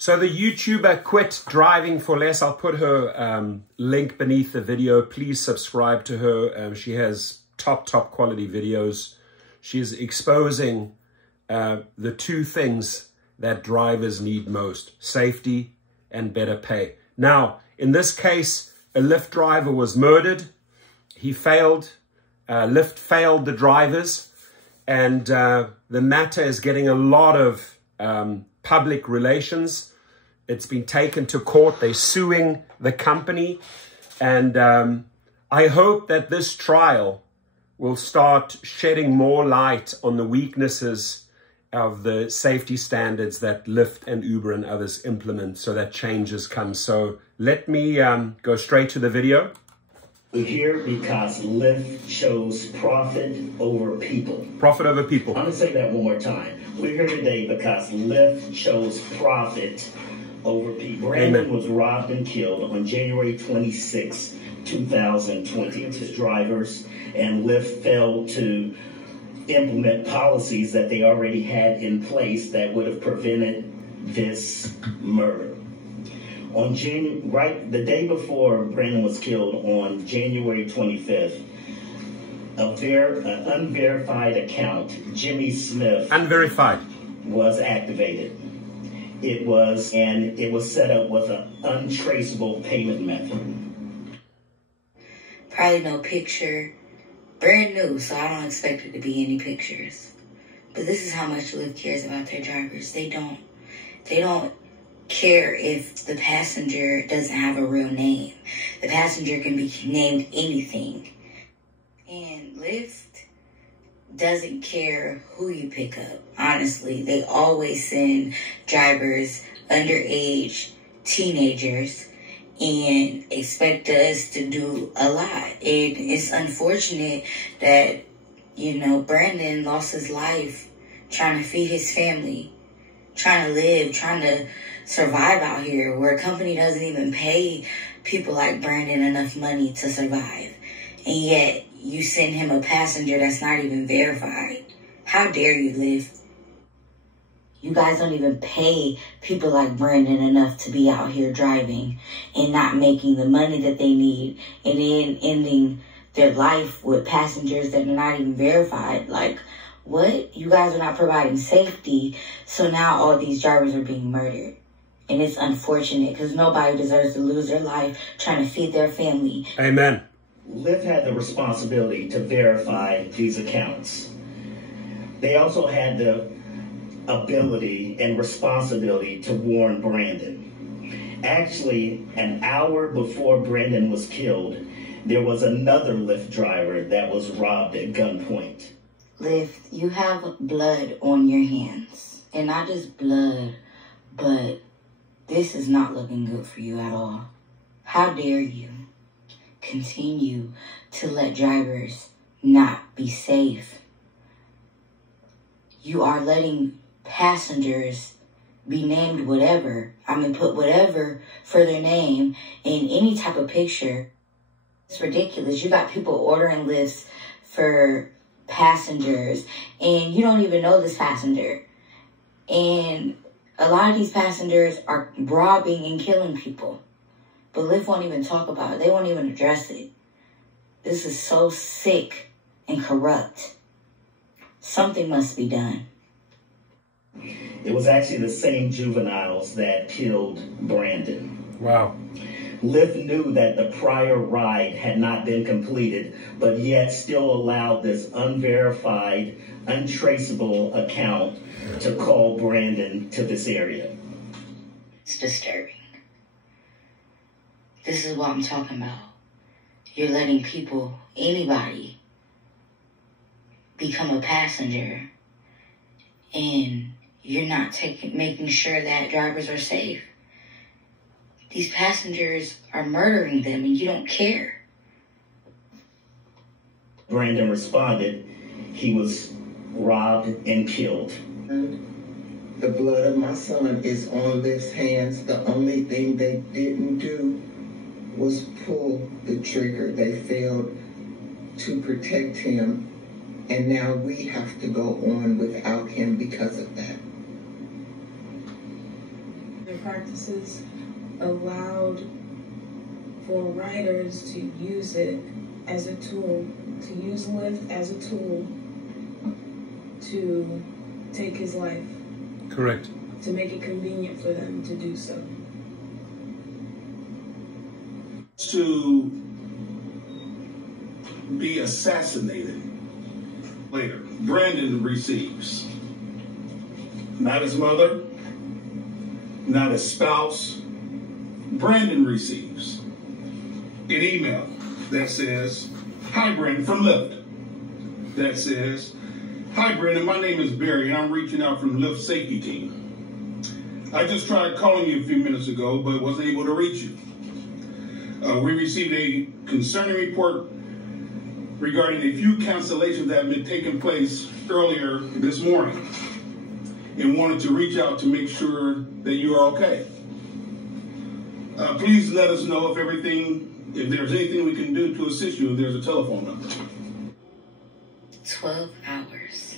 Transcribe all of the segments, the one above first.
So the YouTuber quit driving for less. I'll put her link beneath the video. Please subscribe to her. She has top quality videos. She's exposing the two things that drivers need most: safety and better pay. Now, in this case, a Lyft driver was murdered. He failed. Lyft failed the drivers. And the matter is getting a lot of public relations. It's been taken to court. They're suing the company. And I hope that this trial will start shedding more light on the weaknesses of the safety standards that Lyft and Uber and others implement, so that changes come. So let me go straight to the video. We're here because Lyft chose profit over people. Profit over people. I'm going to say that one more time. We're here today because Lyft chose profit over people. Brandon was robbed and killed on January 26, 2020. His drivers and Lyft failed to implement policies that they already had in place that would have prevented this murder. On the day before Brandon was killed, on January 25th, an unverified account, Jimmy Smith, unverified, was activated. It was set up with an untraceable payment method. Probably no picture. Brand new, so I don't expect it to be any pictures. But this is how much Lyft cares about their drivers. They don't care if the passenger doesn't have a real name. The passenger can be named anything. And Lyft doesn't care who you pick up. Honestly, they always send drivers underage, teenagers, and expect us to do a lot. It's unfortunate that, Brandon lost his life trying to feed his family, trying to live, trying to survive out here where a company doesn't even pay people like Brandon enough money to survive. And yet you send him a passenger that's not even verified. How dare you, Lyft? You guys don't even pay people like Brandon enough to be out here driving and not making the money that they need, and then ending their life with passengers that are not even verified. Like, what? You guys are not providing safety, so now all these drivers are being murdered. And it's unfortunate because nobody deserves to lose their life trying to feed their family. Amen. Lyft had the responsibility to verify these accounts. They also had the ability and responsibility to warn Brandon. Actually, an hour before Brandon was killed, there was another Lyft driver that was robbed at gunpoint. Lyft, you have blood on your hands. And not just blood, but this is not looking good for you at all. How dare you continue to let drivers not be safe? You are letting passengers be named whatever. Put whatever for their name in any type of picture. It's ridiculous. You got people ordering Lyfts for passengers and you don't even know this passenger. And a lot of these passengers are robbing and killing people. But Lyft won't even talk about it. They won't even address it. This is so sick and corrupt. Something must be done. It was actually the same juveniles that killed Brandon. Wow. Lyft knew that the prior ride had not been completed, but yet still allowed this unverified, untraceable account to call Brandon to this area. It's disturbing. This is what I'm talking about. You're letting people, anybody, become a passenger, and you're not making sure that drivers are safe. These passengers are murdering them and you don't care. Brandon responded, he was robbed and killed. The blood of my son is on Lyft's hands. The only thing they didn't do was pull the trigger. They failed to protect him. And now we have to go on without him because of that. practices allowed for riders to use it as a tool, to use Lyft as a tool to take his life. Correct. To make it convenient for them to do so. To be assassinated later. Brandon receives not his mother, not his spouse. Brandon receives an email that says, "Hi, Brandon," from Lyft. That says, "Hi, Brandon, my name is Barry, and I'm reaching out from Lyft safety team. I just tried calling you a few minutes ago, but wasn't able to reach you. We received a concerning report regarding a few cancellations that have been taking place earlier this morning and wanted to reach out to make sure that you are okay. Please let us know if there's anything we can do to assist you. There's a telephone number." 12 hours.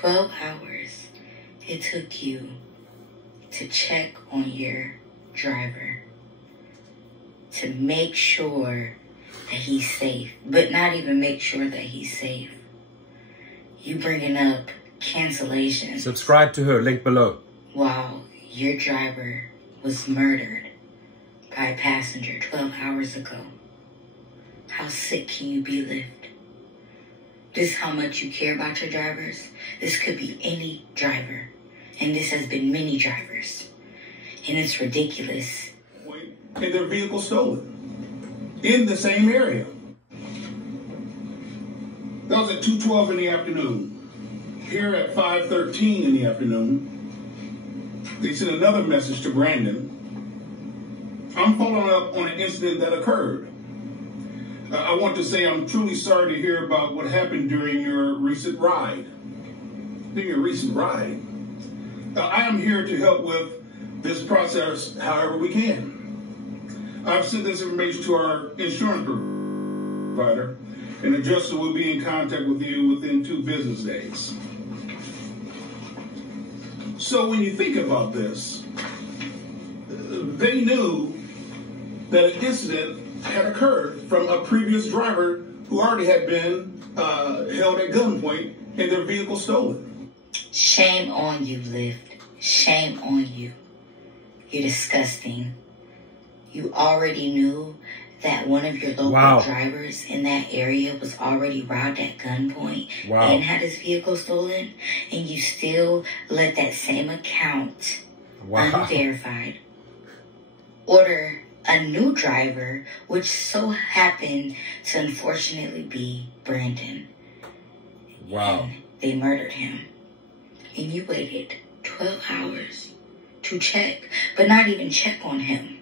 12 hours it took you to check on your driver, to make sure that he's safe, but not even make sure that he's safe. You bringing up cancellations. Subscribe to her, link below. While your driver was murdered by a passenger 12 hours ago. How sick can you be, Lyft? This is how much you care about your drivers. This could be any driver. And this has been many drivers. And it's ridiculous. And their vehicle stolen in the same area. That was at 2:12 in the afternoon. Here at 5:13 in the afternoon, they sent another message to Brandon. "I'm following up on an incident that occurred. I want to say I'm truly sorry to hear about what happened during your recent ride. I am here to help with this process however we can. I've sent this information to our insurance provider, and the adjuster will be in contact with you within 2 business days." So when you think about this, they knew that an incident had occurred from a previous driver who already had been held at gunpoint and their vehicle stolen. Shame on you, Lyft. Shame on you. You're disgusting. You already knew that one of your local drivers in that area was already robbed at gunpoint and had his vehicle stolen, and you still let that same account, unverified, order a new driver, which so happened to unfortunately be Brandon. And they murdered him. And you waited 12 hours to check, but not even check on him.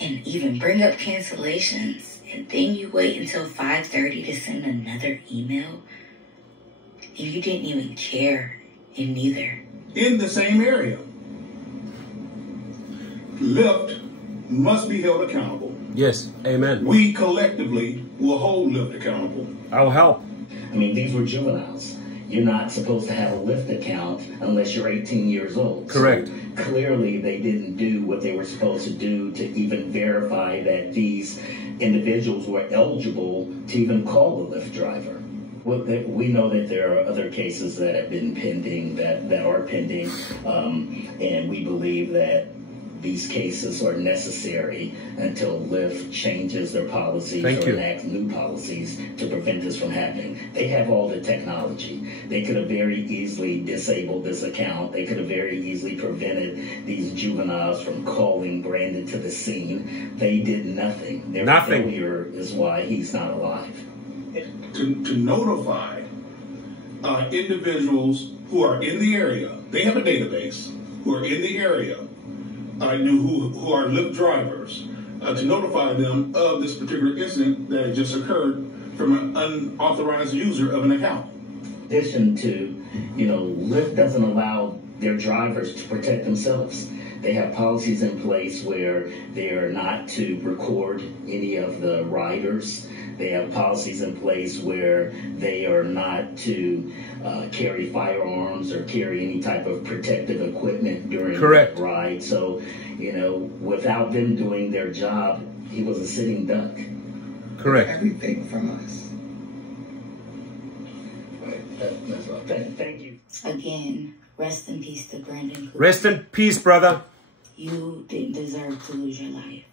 And even bring up cancellations. And then you wait until 5:30 to send another email. And you didn't even care in neither. In the same area. Lyft must be held accountable. Yes, amen. We collectively will hold Lyft accountable. I'll help. I mean, these were juveniles. You're not supposed to have a Lyft account unless you're 18 years old. Correct. So clearly, they didn't do what they were supposed to do to even verify that these individuals were eligible to even call the Lyft driver. We know that there are other cases that have been pending, that are pending, and we believe that these cases are necessary until Lyft changes their policies or enacts new policies to prevent this from happening. They have all the technology. They could have very easily disabled this account. They could have very easily prevented these juveniles from calling Brandon to the scene. They did nothing. Their failure is why he's not alive. To notify individuals who are in the area, they have a database, who are in the area, who are Lyft drivers, to notify them of this particular incident that just occurred from an unauthorized user of an account. In addition to, Lyft doesn't allow their drivers to protect themselves. They have policies in place where they are not to record any of the riders. They have policies in place where they are not to carry firearms or carry any type of protective equipment during the ride. So, you know, without them doing their job, he was a sitting duck. Correct. Everything from us. That's all. Thank you. Again, rest in peace to Brandon Cooper. Rest in peace, brother. You didn't deserve to lose your life.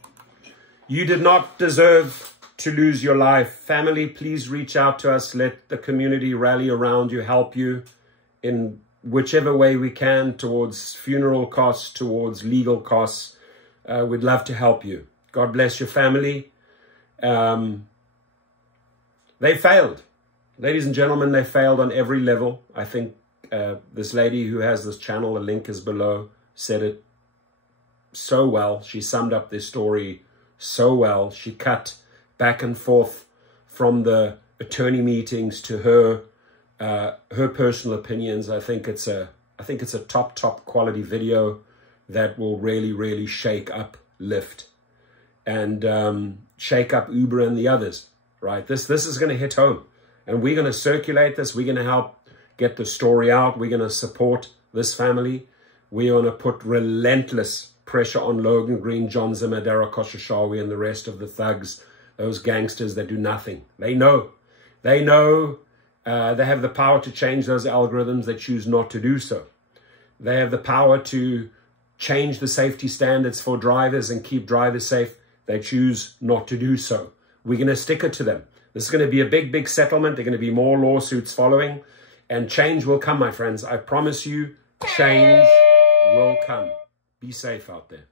You did not deserve to lose your life. Family, please reach out to us. Let the community rally around you, help you in whichever way we can, towards funeral costs, towards legal costs. We'd love to help you. God bless your family. They failed. Ladies and gentlemen, they failed on every level. I think this lady who has this channel, the link is below, said it so well. She summed up this story so well. She cut back and forth from the attorney meetings to her personal opinions. I think it's a top quality video that will really shake up Lyft and shake up Uber and the others. Right? This is going to hit home, and we're going to circulate this. We're going to help get the story out. We're going to support this family. We're going to put relentless pressure on Logan Green, John Zimmer, Dara Khosrowshahi, and the rest of the thugs, those gangsters that do nothing. They know. They have the power to change those algorithms. They choose not to do so. They have the power to change the safety standards for drivers and keep drivers safe. They choose not to do so. We're going to stick it to them. This is going to be a big settlement. There are going to be more lawsuits following, and change will come, my friends. I promise you, change will come. Be safe out there.